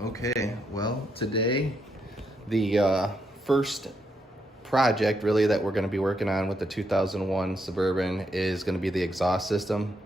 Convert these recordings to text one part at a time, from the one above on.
Okay, well, today the first project really that we're going to be working on with the 2001 Suburban is going to be the exhaust system,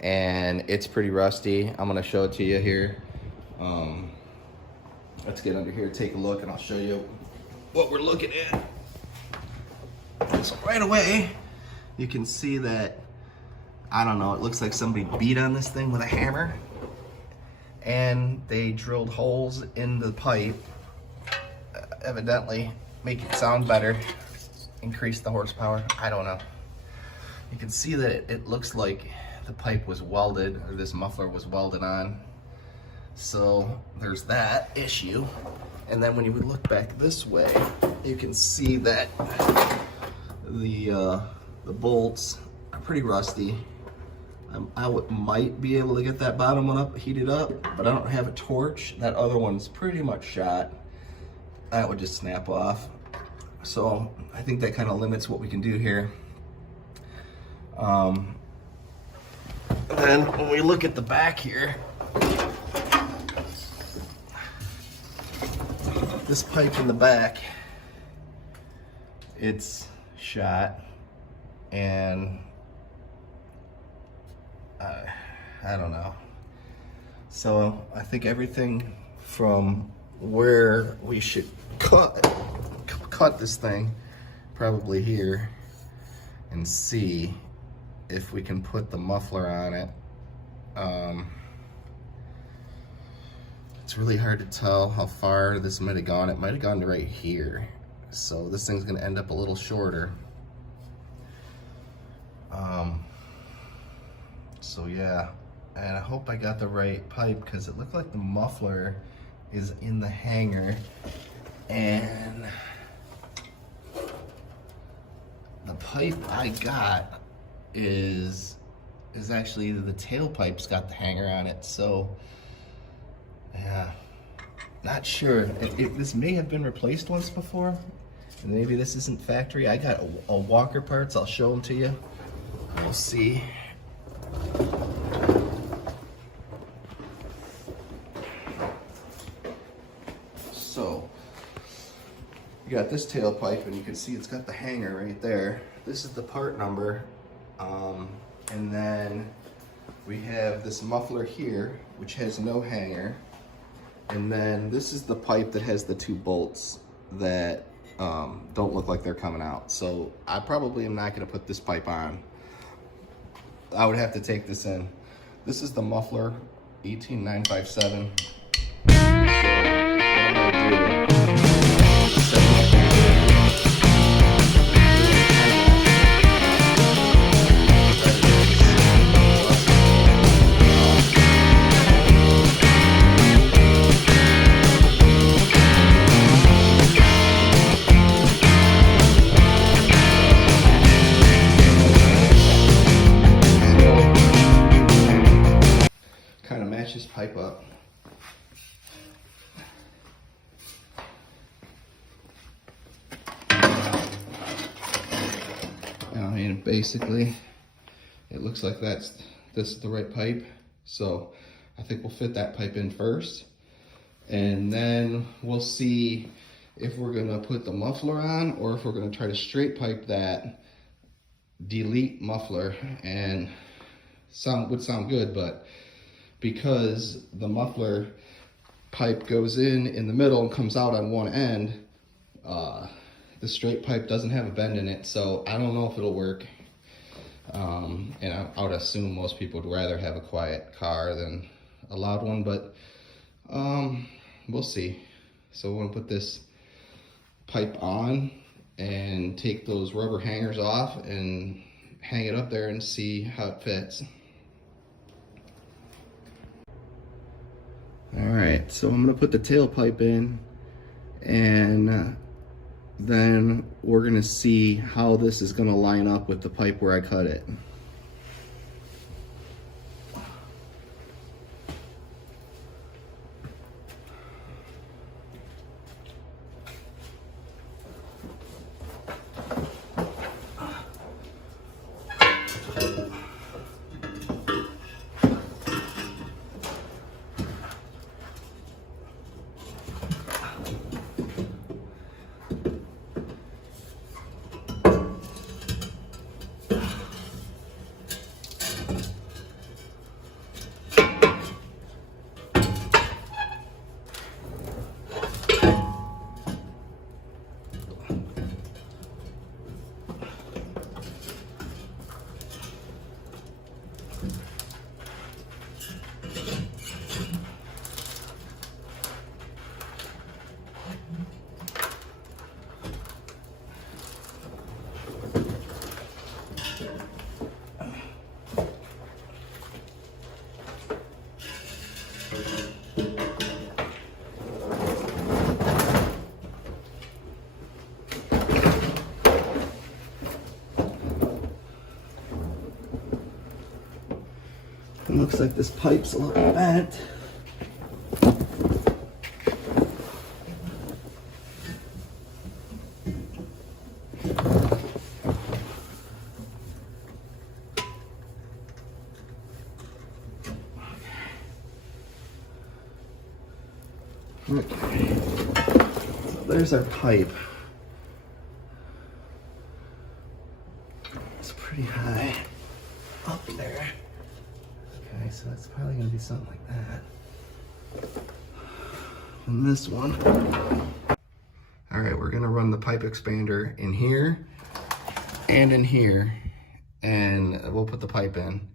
and it's pretty rusty. I'm going to show it to you here. Let's get under here, take a look, and I'll show you what we're looking at. So right away, you can see that, I don't know, it looks like somebody beat on this thing with a hammer, and they drilled holes in the pipe, evidently make it sound better, increase the horsepower. I don't know. You can see that it looks like the pipe was welded, or this muffler was welded on. So there's that issue. And then when you look back this way, you can see that the bolts are pretty rusty. I might be able to get that bottom one up, heated up, but I don't have a torch. That other one's pretty much shot. That would just snap off. So I think that kind of limits what we can do here. Then when we look at the back here, this pipe in the back, it's shot, and I don't know. So I think everything from where we should cut this thing, probably here, and see if we can put the muffler on it. It's really hard to tell how far this might have gone. It might have gone to right here. So this thing's gonna end up a little shorter. So yeah, and I hope I got the right pipe, because it looked like the muffler is in the hanger, and the pipe I got is actually the tailpipe's got the hanger on it. So yeah, not sure. This may have been replaced once before, and maybe this isn't factory. I got a Walker parts. I'll show them to you. We'll see. So you got this tailpipe, and you can see it's got the hanger right there. This is the part number, and then we have this muffler here, which has no hanger, and then this is the pipe that has the two bolts that don't look like they're coming out. So I probably am not going to put this pipe on. I would have to take this in. This is the muffler, 18957. Kind of match this pipe up. I mean, basically, it looks like this is the right pipe. So I think we'll fit that pipe in first, and then we'll see if we're gonna put the muffler on, or if we're gonna try to straight pipe that delete muffler. And would sound good, but because the muffler pipe goes in the middle and comes out on one end, the straight pipe doesn't have a bend in it, so I don't know if it'll work. And I would assume most people would rather have a quiet car than a loud one, but we'll see. So we're gonna put this pipe on and take those rubber hangers off and hang it up there and see how it fits. All right, so I'm gonna put the tailpipe in, and then we're gonna see how this is gonna line up with the pipe where I cut it. Looks like this pipe's a little bent. Okay, so there's our pipe. It's pretty high up there. Okay, so that's probably gonna be something like that. And this one. All right, we're gonna run the pipe expander in here and in here, and we'll put the pipe in.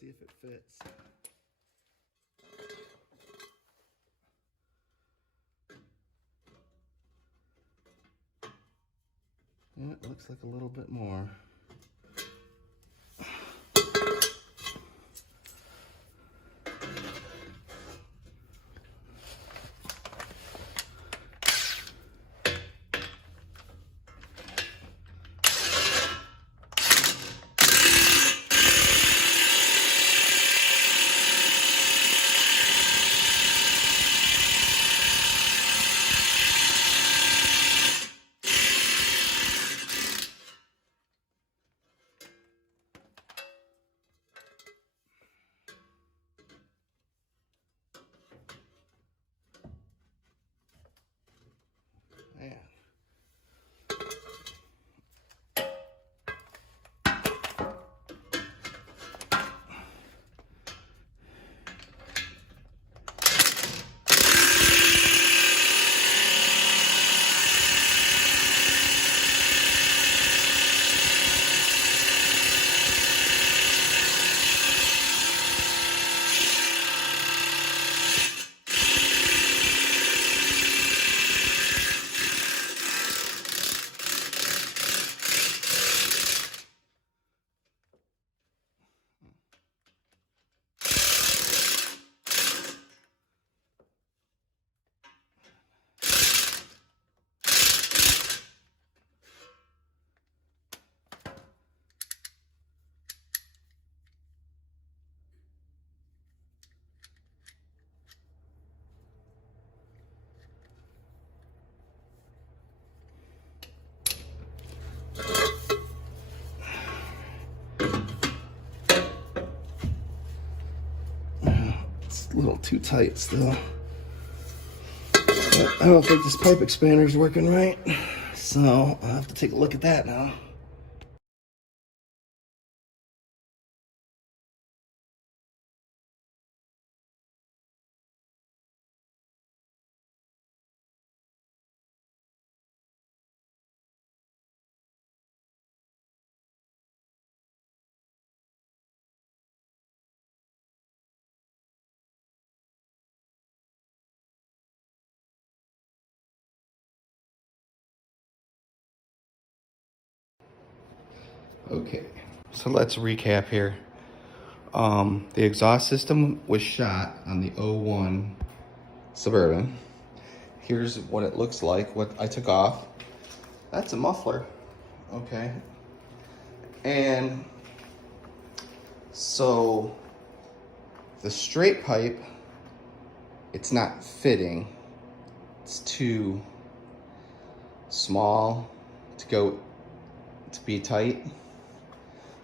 See if it fits. Yeah, it looks like a little bit more. Man. It's a little too tight still. But I don't think this pipe expander is working right, so I'll have to take a look at that now. Okay, so let's recap here. The exhaust system was shot on the 01 Suburban. Here's what it looks like, what I took off. That's a muffler, okay. And so the straight pipe, it's not fitting. It's too small to be tight.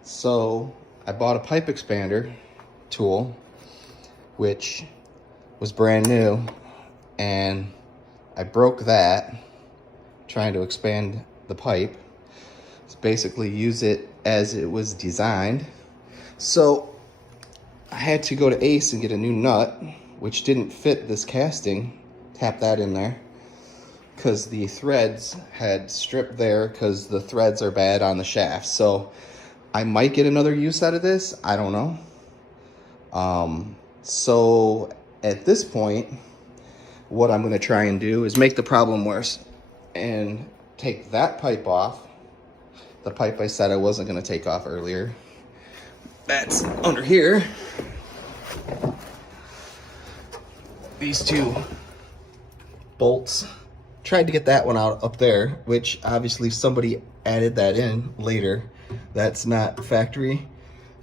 So I bought a pipe expander tool, which was brand new, and I broke that trying to expand the pipe. It's basically use it as it was designed. So I had to go to Ace and get a new nut, which didn't fit this casting. Tap that in there. because the threads had stripped there because the threads are bad on the shaft. So I might get another use out of this. I don't know. So at this point, what I'm going to try and do is make the problem worse and take that pipe off. The pipe I said I wasn't going to take off earlier. That's under here. These two bolts. Tried to get that one out up there, which obviously somebody added that in later. That's not factory.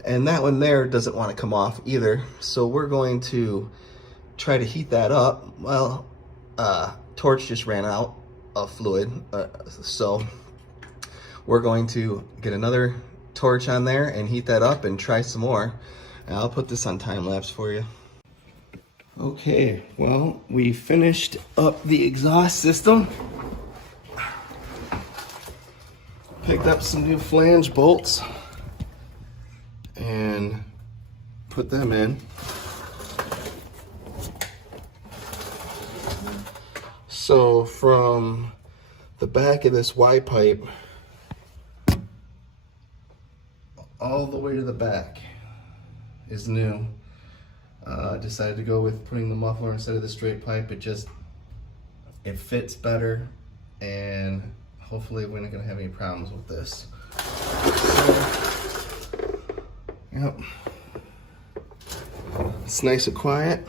And that one there doesn't want to come off either. So we're going to try to heat that up. Well, torch just ran out of fluid. So we're going to get another torch on there and heat that up and try some more. And I'll put this on time lapse for you. Okay, well, we finished up the exhaust system. Picked up some new flange bolts and put them in. So from the back of this Y pipe all the way to the back is new. I decided to go with putting the muffler instead of the straight pipe. It fits better, and hopefully we're not going to have any problems with this. So, yep. It's nice and quiet.